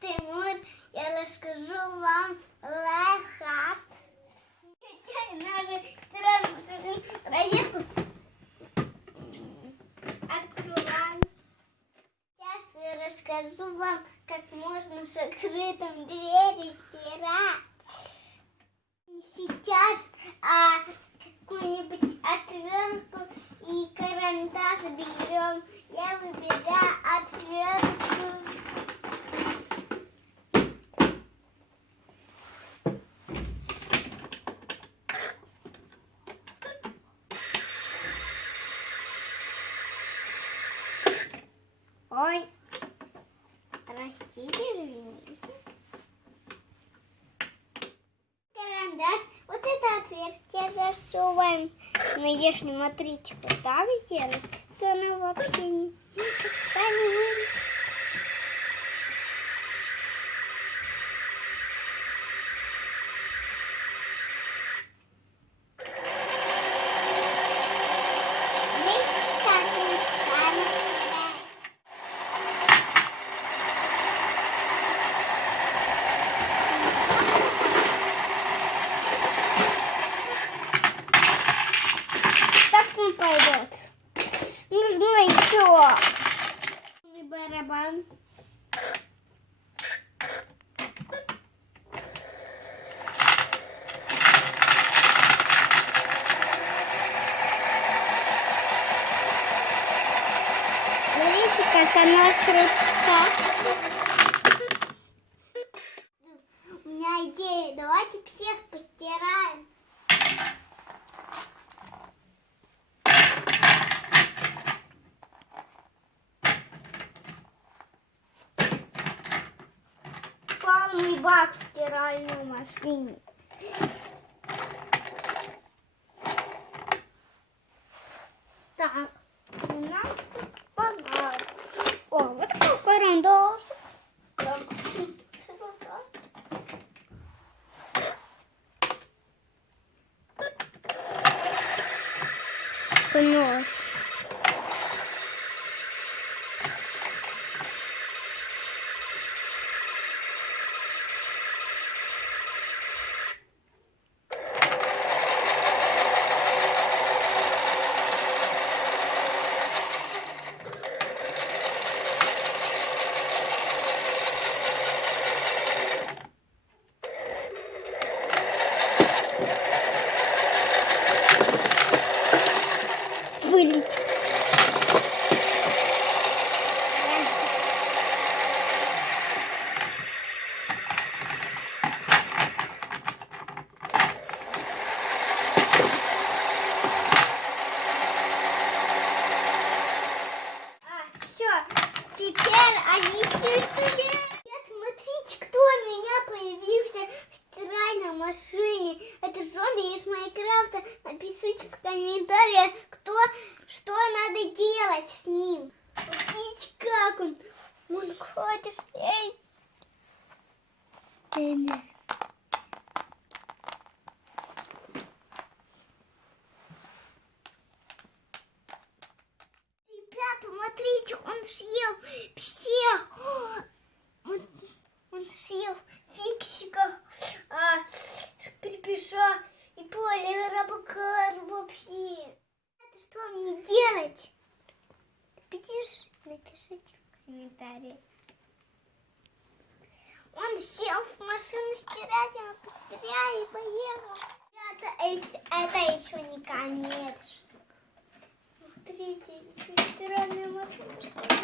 Тимур, я расскажу вам лайфхак. Розетку открываем. Сейчас я расскажу вам, как можно с открытым двери стирать. Сейчас какую-нибудь отвертку и карандаш берем. Я выбираю отвертку. Ой, простите, извините. Карандаш, вот это отверстие засовываем. Но если смотрите, вот так сделать, то оно вообще никогда не вылезет. Пойдет. Нужно еще барабан. Видите, как она крутая? У меня идея. Давайте всех постираем. Полный бак в стиральной машине. Так, у нас тут багаж. О, вот такой карандаш. Так, нож. Вылить. Все, теперь они чистые. Смотрите, кто у меня появился в стиральной машине. Это зомби из Майнкрафта. Напишите в комментариях, что надо делать с ним. Видите, как он ходит здесь. Ребята, смотрите, он съел всех. Он съел фиксиков, крепежа и поле рабокар вообще. Это что мне делать? Напишите в комментариях. Он сел в машину стирать, он быстрее и поехал. Ребята, это еще не конец. Смотрите, стиральная машина.